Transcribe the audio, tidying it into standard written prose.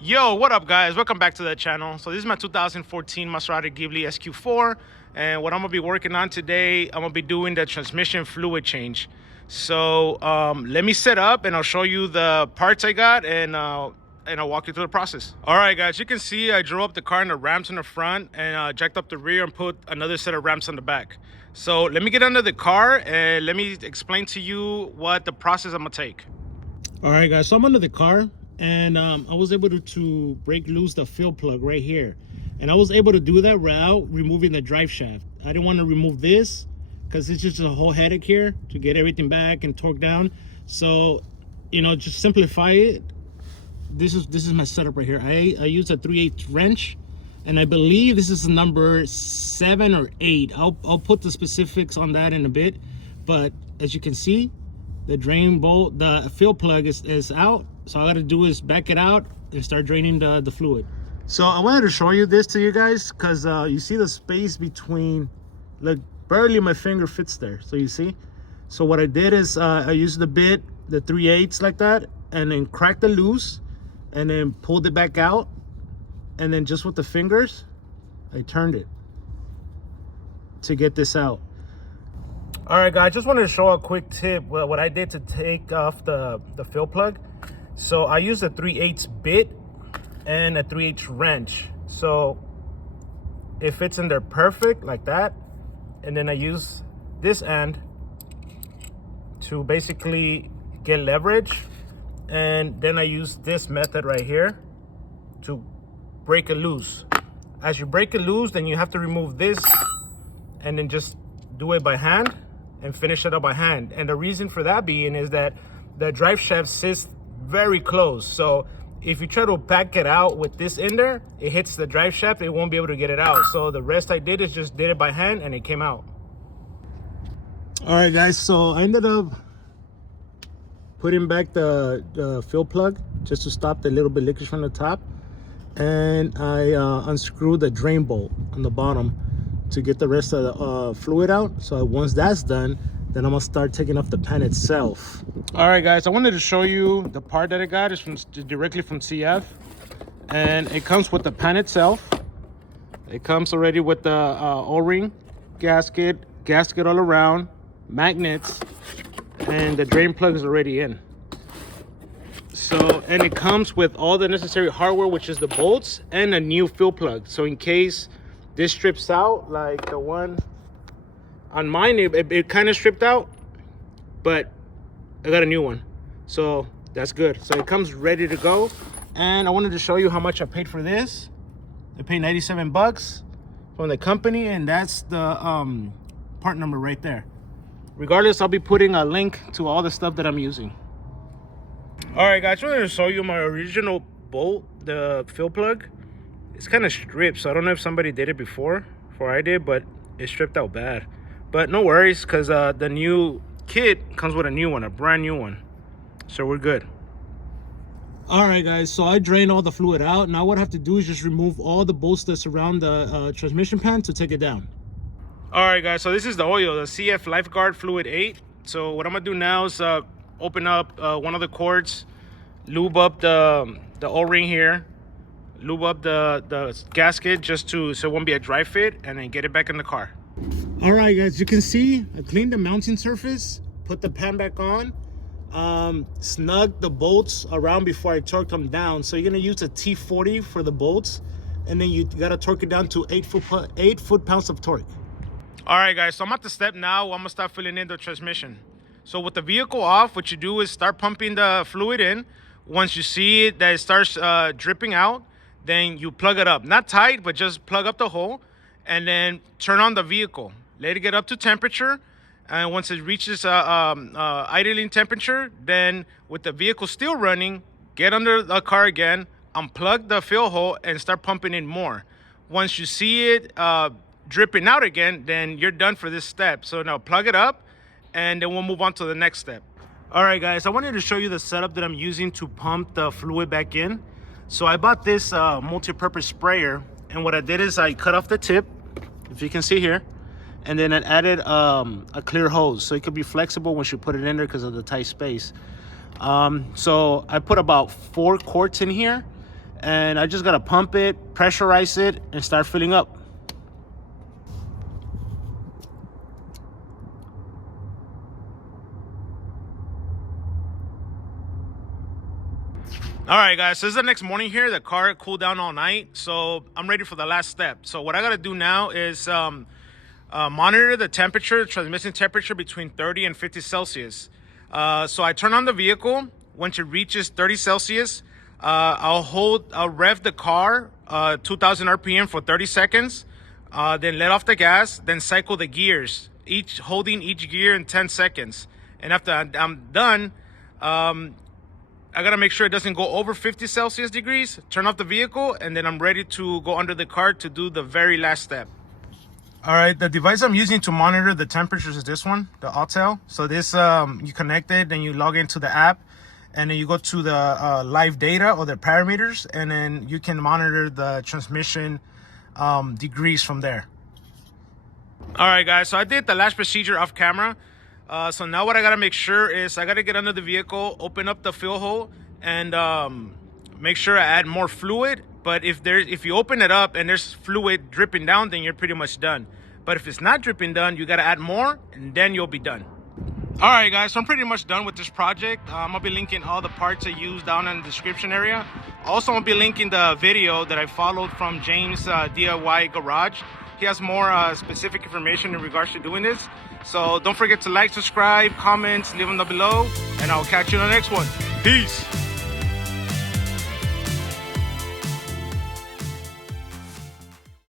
Yo, what up guys? Welcome back to the channel. So this is my 2014 Maserati Ghibli SQ4, and what I'm gonna be working on today, I'm gonna be doing the transmission fluid change. So let me set up and I'll show you the parts I got, and I'll walk you through the process. All right guys, you can see I drove up the car in the ramps in the front and jacked up the rear and put another set of ramps on the back. So let me get under the car and let me explain to you what the process I'm gonna take. All right guys, so I'm under the car, and I was able to break loose the fuel plug right here, and I was able to do that without removing the drive shaft. I didn't want to remove this because it's just a whole headache here to get everything back and torque down. So, you know, just simplify it. This is my setup right here. I use a 3/8 wrench, and I believe this is number 7 or 8. I'll put the specifics on that in a bit, but as you can see, the drain bolt, the fuel plug is out. So all I gotta do is back it out and start draining the fluid. So I wanted to show you this to you guys because you see the space between, like barely my finger fits there. So you see? So what I did is I used the bit, the 3/8 like that, and then cracked it loose and then pulled it back out. And then just with the fingers, I turned it to get this out. All right guys, just wanted to show a quick tip what I did to take off the fuel plug. So I used a 3/8 bit and a 3/8 wrench, so it fits in there perfect like that. And then I use this end to basically get leverage, and then I use this method right here to break it loose. As you break it loose, then you have to remove this and then just do it by hand and finish it up by hand. And the reason for that being is that the drive shaft sits very close, so if you try to back it out with this in there, it hits the drive shaft, it won't be able to get it out. So the rest I did is just did it by hand and it came out. All right guys, so I ended up putting back the fuel plug just to stop the little bit leakage from the top, and I unscrewed the drain bolt on the bottom to get the rest of the fluid out. So once that's done, then I'm gonna start taking off the pan itself. All right guys, I wanted to show you the part that I got is directly from CF, and it comes with the pan itself. It comes already with the O-ring, gasket all around, magnets, and the drain plug is already in. So, and it comes with all the necessary hardware, which is the bolts and a new fuel plug. So in case this strips out, like the one on mine, it kind of stripped out, but I got a new one, so that's good. So it comes ready to go. And I wanted to show you how much I paid for this. I paid 97 bucks from the company, and that's the part number right there. Regardless, I'll be putting a link to all the stuff that I'm using. All right guys, I wanted to show you my original bolt, the fuel plug. It's kind of stripped, so I don't know if somebody did it before I did, but it stripped out bad. But no worries, because the new kit comes with a new one, a brand new one, so we're good. All right guys, so I drained all the fluid out. Now what I have to do is just remove all the bolts that surround the transmission pan to take it down. All right guys, so this is the oil, the CF Lifeguard Fluid 8. So what I'm gonna do now is open up one of the cords, lube up the O-ring here, lube up the gasket just so it won't be a dry fit, and then get it back in the car. All right guys, you can see I cleaned the mounting surface, put the pan back on, snug the bolts around before I torque them down. So you're gonna use a T40 for the bolts, and then you gotta torque it down to 8 foot-pounds of torque. All right guys, so I'm at the step now. I'm gonna start filling in the transmission. So with the vehicle off, what you do is start pumping the fluid in. Once you see it that it starts dripping out, then you plug it up. Not tight, but just plug up the hole, and then turn on the vehicle. Let it get up to temperature, and once it reaches idling temperature, then with the vehicle still running, get under the car again, unplug the fuel hole, and start pumping in more. Once you see it dripping out again, then you're done for this step. So now plug it up, and then we'll move on to the next step. All right guys, I wanted to show you the setup that I'm using to pump the fluid back in. So I bought this multi-purpose sprayer, and what I did is I cut off the tip, if you can see here, and then I added a clear hose so it could be flexible once you put it in there because of the tight space. So I put about 4 quarts in here, and I just gotta pump it, pressurize it, and start filling up. All right, guys, so this is the next morning here. The car cooled down all night, so I'm ready for the last step. So what I gotta do now is monitor the temperature, the transmission temperature between 30 and 50 Celsius. So I turn on the vehicle. Once it reaches 30 Celsius, I'll rev the car 2,000 RPM for 30 seconds, then let off the gas, then cycle the gears, holding each gear in 10 seconds. And after I'm done, I gotta make sure it doesn't go over 50 Celsius degrees, turn off the vehicle, and then I'm ready to go under the car to do the very last step. All right, the device I'm using to monitor the temperatures is this one, the Autel. So this, you connect it, then you log into the app, and then you go to the live data or the parameters, and then you can monitor the transmission degrees from there. All right, guys, so I did the last procedure off camera. So now what I gotta make sure is I gotta get under the vehicle, open up the fuel hole, and make sure I add more fluid. But if you open it up and there's fluid dripping down, then you're pretty much done. But if it's not dripping down, you gotta add more, and then you'll be done. All right, guys, so I'm pretty much done with this project. I'm gonna be linking all the parts I used down in the description area. Also, I'm gonna be linking the video that I followed from James DIY Garage. He has more specific information in regards to doing this. So don't forget to like, subscribe, comment, leave them down below, and I'll catch you in the next one. Peace.